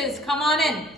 benches. Come on in.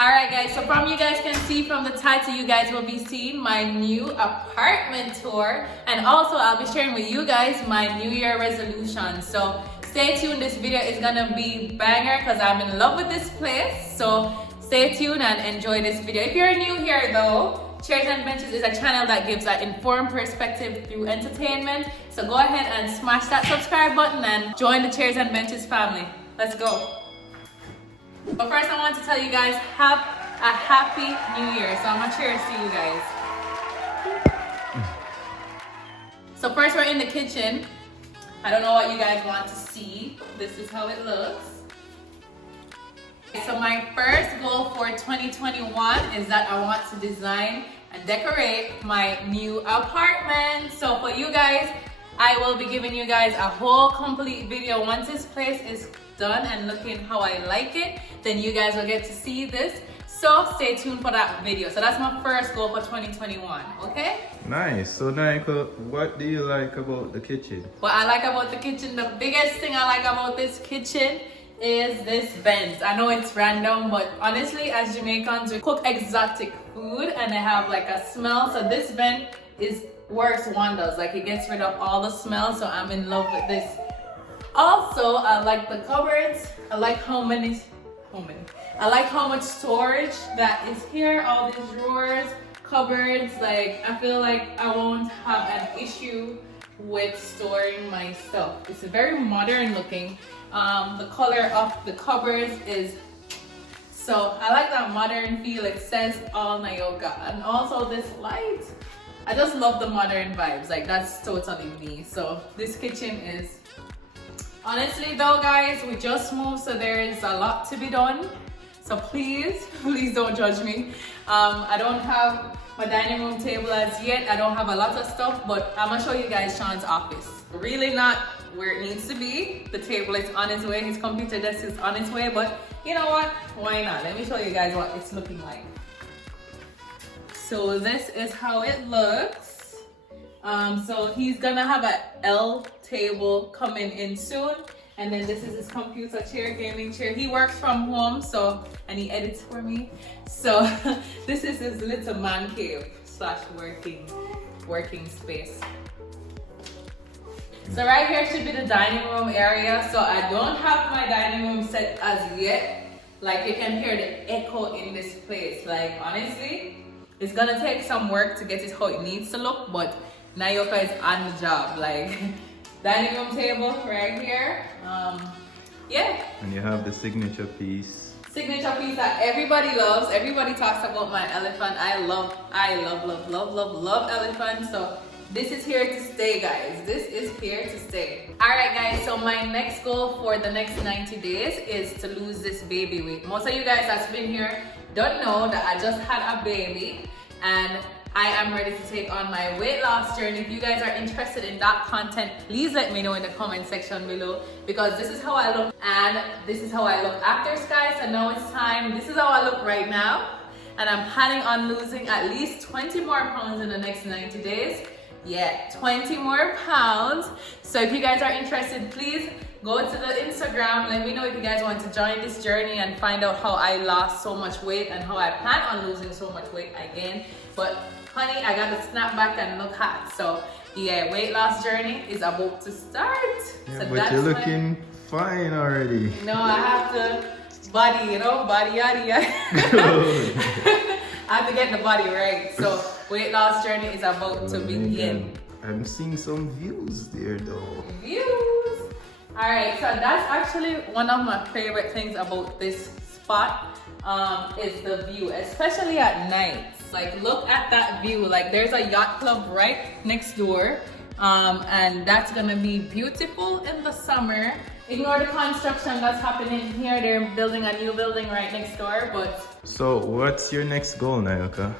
Alright guys, so from you guys can see from the title, you guys will be seeing my new apartment tour, and also I'll be sharing with you guys my New Year resolution. So stay tuned, this video is gonna be banger because I'm in love with this place. So stay tuned and enjoy this video. If you're new here though, Chairs and Benches is a channel that gives an informed perspective through entertainment. So go ahead and smash that subscribe button and join the Chairs and Benches family. Let's go. But first I want to tell you guys, have a happy new year. So I'm gonna cheers to you guys. So first we're in the kitchen. I don't know what you guys want to see. This is how it looks. So my first goal for 2021 is that I want to design and decorate my new apartment. So for you guys, I will be giving you guys a whole complete video. Once this place is done and looking how I like it, then you guys will get to see this. So stay tuned for that video. So that's my first goal for 2021, okay? Nice. So Nika, what do you like about the kitchen? What I like about the kitchen, the biggest thing I like about this kitchen is this vent. I know it's random, but honestly, as Jamaicans, we cook exotic food and they have like a smell. So this vent works wonders. Like it gets rid of all the smell. So I'm in love with this. Also, I like the cupboards. I like how much storage that is here. All these drawers, cupboards. Like I feel like I won't have an issue with storing my stuff. It's very modern looking. The color of the cupboards is so I like that modern feel. It says all Nayoka, and also this light. I just love the modern vibes. Like that's totally me. So this kitchen is. Honestly though guys, we just moved, so there is a lot to be done. So please don't judge me. I don't have my dining room table as yet. I don't have a lot of stuff, but I'm gonna show you guys Shaun's office. Really not where it needs to be. The table is on its way, his computer desk is on its way, but you know what? Why not? Let me show you guys what it's looking like. So this is how it looks. So he's gonna have an L table coming in soon, and then this is his computer chair, gaming chair. He works from home, and he edits for me. So this is his little man cave / working space. So right here should be the dining room area. So I don't have my dining room set as yet. Like you can hear the echo in this place. Like honestly, it's gonna take some work to get it how it needs to look, but Nayoka is on the job. Like dining room table right here. Yeah. And you have the signature piece. Signature piece that everybody loves. Everybody talks about my elephant. I love elephants. So this is here to stay, guys. This is here to stay. Alright guys, so my next goal for the next 90 days is to lose this baby weight. Most of you guys that's been here don't know that I just had a baby, and I am ready to take on my weight loss journey. If you guys are interested in that content, please let me know in the comment section below, because this is how I look and this is how I look after Sky. So now it's time. This is how I look right now, and I'm planning on losing at least 20 more pounds in the next 90 days. Yeah, 20 more pounds. So if you guys are interested, please go to the Instagram. Let me know if you guys want to join this journey and find out how I lost so much weight and how I plan on losing so much weight again. But honey, I got to snap back and look hot. So yeah, weight loss journey is about to start. Yeah, so but that's you're looking fine already. No, I have to body, body yada yada. I have to get the body right. So weight loss journey is about to begin. I'm seeing some views there though. Views. Alright, so that's actually one of my favorite things about this spot. Is the view, especially at night. Like look at that view. Like there's a yacht club right next door, and that's gonna be beautiful in the summer. Ignore the construction that's happening here. They're building a new building right next door. But so what's your next goal, Nayoka?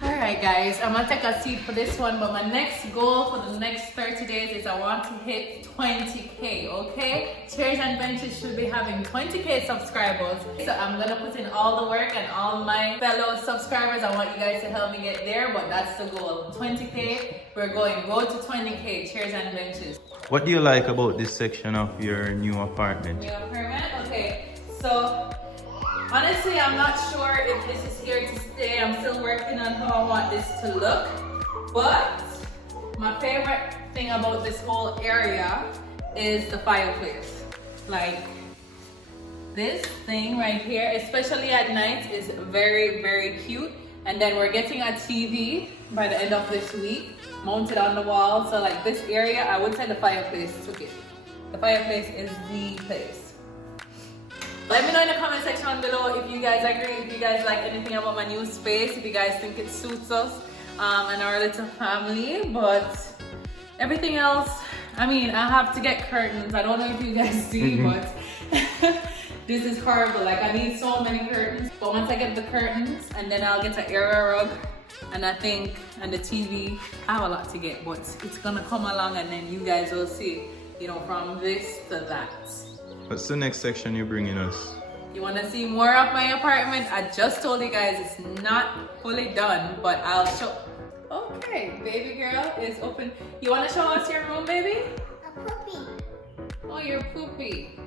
Alright guys, I'm gonna take a seat for this one, but my next goal for the next 30 days is I want to hit 20k, okay? Chairs and Benches should be having 20k subscribers. So I'm gonna put in all the work, and all my fellow subscribers, I want you guys to help me get there, but that's the goal. 20k, we're going road to 20k, Chairs and Benches. What do you like about this section of your new apartment? New apartment? Okay, so honestly, I'm not sure if this is here to stay. I'm still working on how I want this to look. But my favorite thing about this whole area is the fireplace. Like this thing right here, especially at night, is very, very cute. And then we're getting a TV by the end of this week, mounted on the wall. So like this area, I would say the fireplace took it. The fireplace is the place. Let me know in the comment section below if you guys agree, if you guys like anything about my new space, if you guys think it suits us and our little family. But everything else, I mean, I have to get curtains. I don't know if you guys see, but this is horrible. Like, I need so many curtains. But once I get the curtains, and then I'll get an area rug, and I think, and the TV, I have a lot to get, but it's gonna come along, and then you guys will see, you know, from this to that. What's the next section you're bringing us? You want to see more of my apartment? I just told you guys it's not fully done, but I'll show. Okay, baby girl is open. You want to show us your room, baby? A puppy. Oh, you're poopy.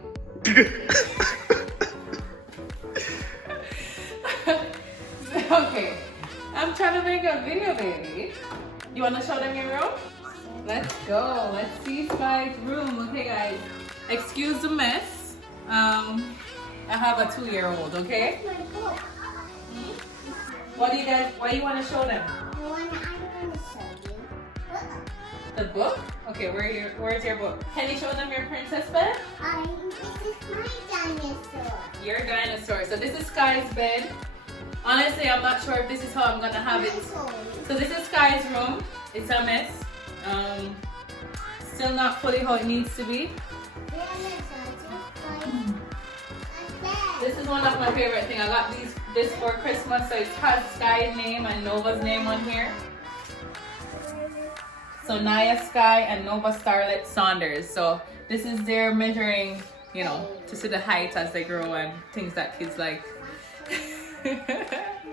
Okay, I'm trying to make a video, baby. You want to show them your room? Let's go. Let's see Sky's room. Okay, guys. Excuse the mess. I have a 2-year-old, okay? My book. What do you guys, what do you want to show them? I'm going to show you. The book? Okay, where's your book? Can you show them your princess bed? This is my dinosaur. Your dinosaur. So this is Sky's bed. Honestly, I'm not sure if this is how I'm gonna have it. So this is Sky's room. It's a mess. Still not fully how it needs to be. This is one of my favorite things. I got this for Christmas, so it has Sky's name and Nova's name on here. So Naya Sky and Nova Starlet Saunders. So this is their measuring, you know, to see the height as they grow and things that kids like.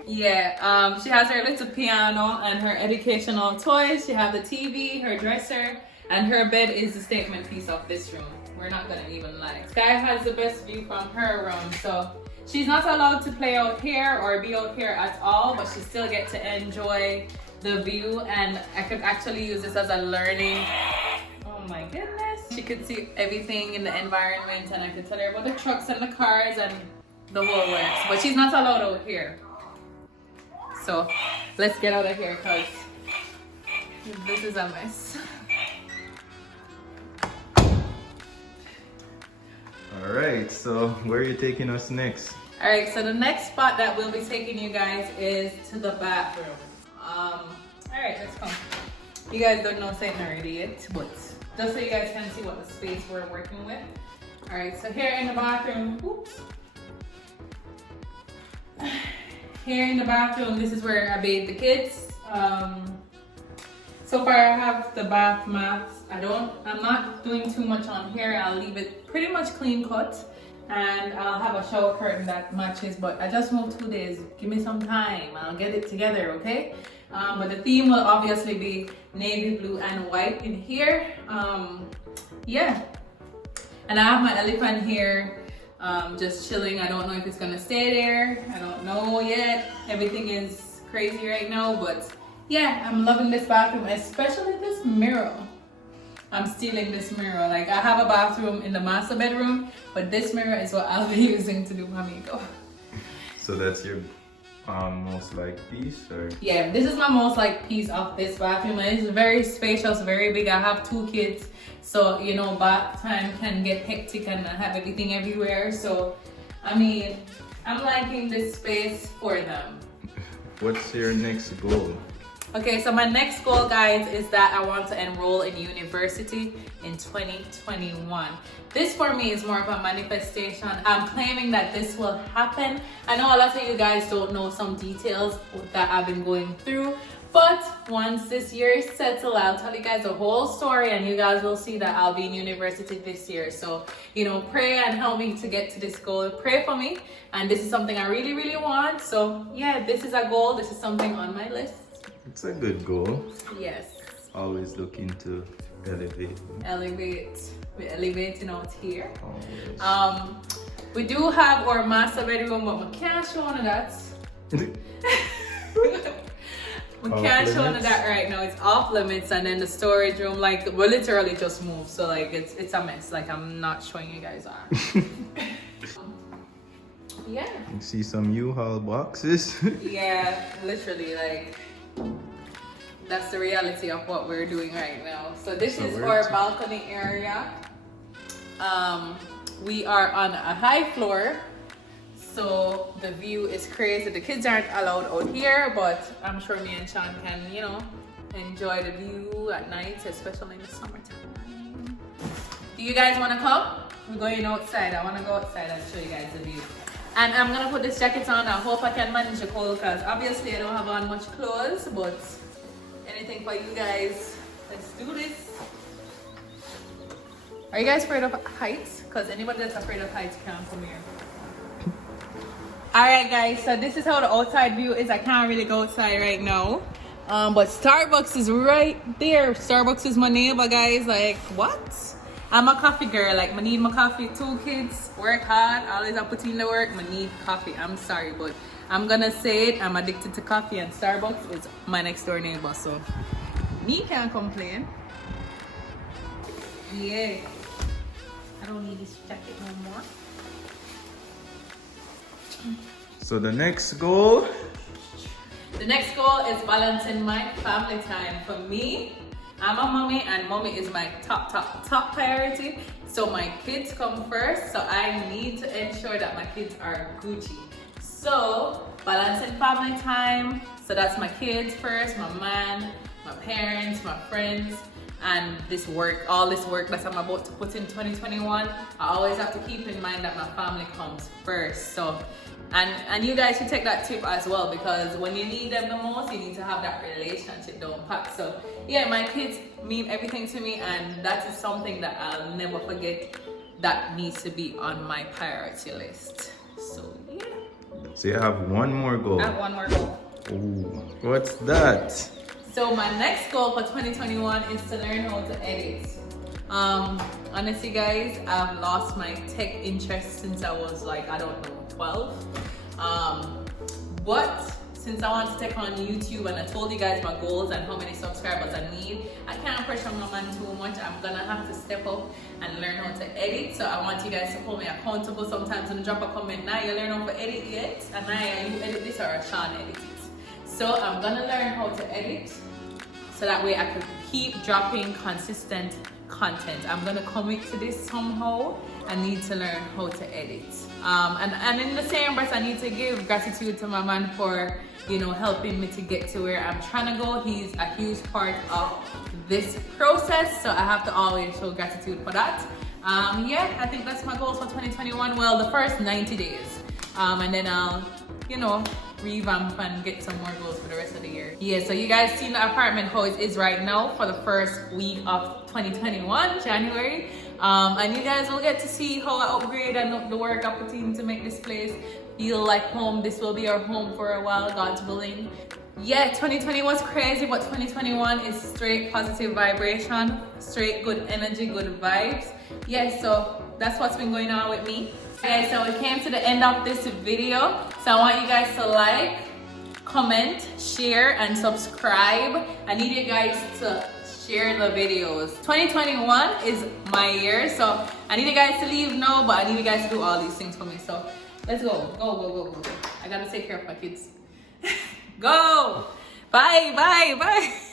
Yeah, she has her little piano and her educational toys. She has the TV, her dresser, and her bed is the statement piece of this room. We're not gonna even lie. Sky has the best view from her room, so she's not allowed to play out here or be out here at all, but she still gets to enjoy the view, and I could actually use this as a learning. Oh my goodness. She could see everything in the environment, and I could tell her about the trucks and the cars and the whole works, but she's not allowed out here. So let's get out of here because this is a mess. Alright, so where are you taking us next? Alright, so the next spot that we'll be taking you guys is to the bathroom. Alright, let's come. You guys don't know something already yet, but just so you guys can see what the space we're working with. Alright, so here in the bathroom, oops. Here in the bathroom, this is where I bathe the kids. So far I have the bath mats. I'm not doing too much on here. I'll leave it pretty much clean cut, and I'll have a shower curtain that matches, but I just moved 2 days. Give me some time, I'll get it together, okay? But the theme will obviously be navy blue and white in here. Yeah, and I have my elephant here just chilling. I don't know if it's gonna stay there. I don't know yet. Everything is crazy right now, but yeah, I'm loving this bathroom, especially this mirror. I'm stealing this mirror. Like, I have a bathroom in the master bedroom, but this mirror is what I'll be using to do my makeup. So that's your most liked piece, or? Yeah, this is my most liked piece of this bathroom, and it's very spacious, very big. I have 2 kids, so you know, bath time can get hectic and I have everything everywhere. So I mean, I'm liking this space for them. What's your next goal? Okay, so my next goal, guys, is that I want to enroll in university in 2021. This for me is more of a manifestation. I'm claiming that this will happen. I know a lot of you guys don't know some details that I've been going through, but once this year is settled, I'll tell you guys the whole story and you guys will see that I'll be in university this year. So, you know, pray and help me to get to this goal. Pray for me. And this is something I really, really want. So yeah, this is a goal. This is something on my list. It's a good goal. Yes. Always looking to elevate. We're elevating out here. Always. We do have our master bedroom, but we can't show none of that. We can't show none of that right now. It's off limits. And then the storage room, like, we literally just moved, so like it's a mess. Like, I'm not showing you guys are. Yeah. You see some U-Haul boxes. Yeah, literally, like, that's the reality of what we're doing right now. So this is our balcony area. We are on a high floor, so the view is crazy. The kids aren't allowed out here, but I'm sure me and Shaun can, you know, enjoy the view at night, especially in the summertime. Do you guys want to come? We're going outside. I want to go outside and show you guys the view. And I'm gonna put this jacket on. I hope I can manage the cold because obviously I don't have on much clothes, but anything for you guys. Let's do this. Are you guys afraid of heights? Because anybody that's afraid of heights can't come here. Alright guys, so this is how the outside view is. I can't really go outside right now. But Starbucks is right there. Starbucks is my neighbor, guys. Like, what? I'm a coffee girl. Like, I need my coffee. 2 kids, work hard, always I put in the work. I need coffee. I'm sorry, but I'm gonna say it. I'm addicted to coffee, and Starbucks is my next door neighbor, so me can't complain. Yeah. I don't need this jacket no more. So the next goal? The next goal is balancing my family time. For me, I'm a mommy and mommy is my top priority. So my kids come first, so I need to ensure that my kids are Gucci. So balancing family time, so that's my kids first, my man, my parents, my friends, and this work, all this work that I'm about to put in 2021. I always have to keep in mind that my family comes first. So and you guys should take that tip as well, because when you need them the most, you need to have that relationship down pat. So yeah, my kids mean everything to me, and that is something that I'll never forget. That needs to be on my priority list. So yeah. So you have one more goal. I have one more goal. Ooh, what's that? So my next goal for 2021 is to learn how to edit. Honestly guys, I've lost my tech interest since I was like, I don't know, 12. But since I want to take on YouTube and I told you guys my goals and how many subscribers I need, I can't pressure my man too much. I'm gonna have to step up and learn how to edit. So I want you guys to hold me accountable. Sometimes when you drop a comment, now you learn how to edit yet? And now you edit this or Shaun edit it. So I'm gonna learn how to edit so that way I can keep dropping consistent content. I'm gonna commit to this somehow. I need to learn how to edit. And in the same breath, I need to give gratitude to my man for, you know, helping me to get to where I'm trying to go. He's a huge part of this process, so I have to always show gratitude for that. Yeah, I think that's my goals for 2021. Well, the first 90 days. And then I'll, you know, revamp and get some more goals for the rest of the year. Yeah, so you guys seen the apartment how it is right now for the first week of 2021, January. And you guys will get to see how I upgrade and the work I put in to make this place feel like home. This will be our home for a while, God's willing. Yeah, 2020 was crazy, but 2021 is straight positive vibration, straight good energy, good vibes. Yeah, so that's what's been going on with me. Okay, so we came to the end of this video. So I want you guys to like, comment, share, and subscribe. I need you guys to share the videos. 2021 is my year, so I need you guys to leave now, but I need you guys to do all these things for me. So let's go. Go. I gotta take care of my kids. Go. Bye.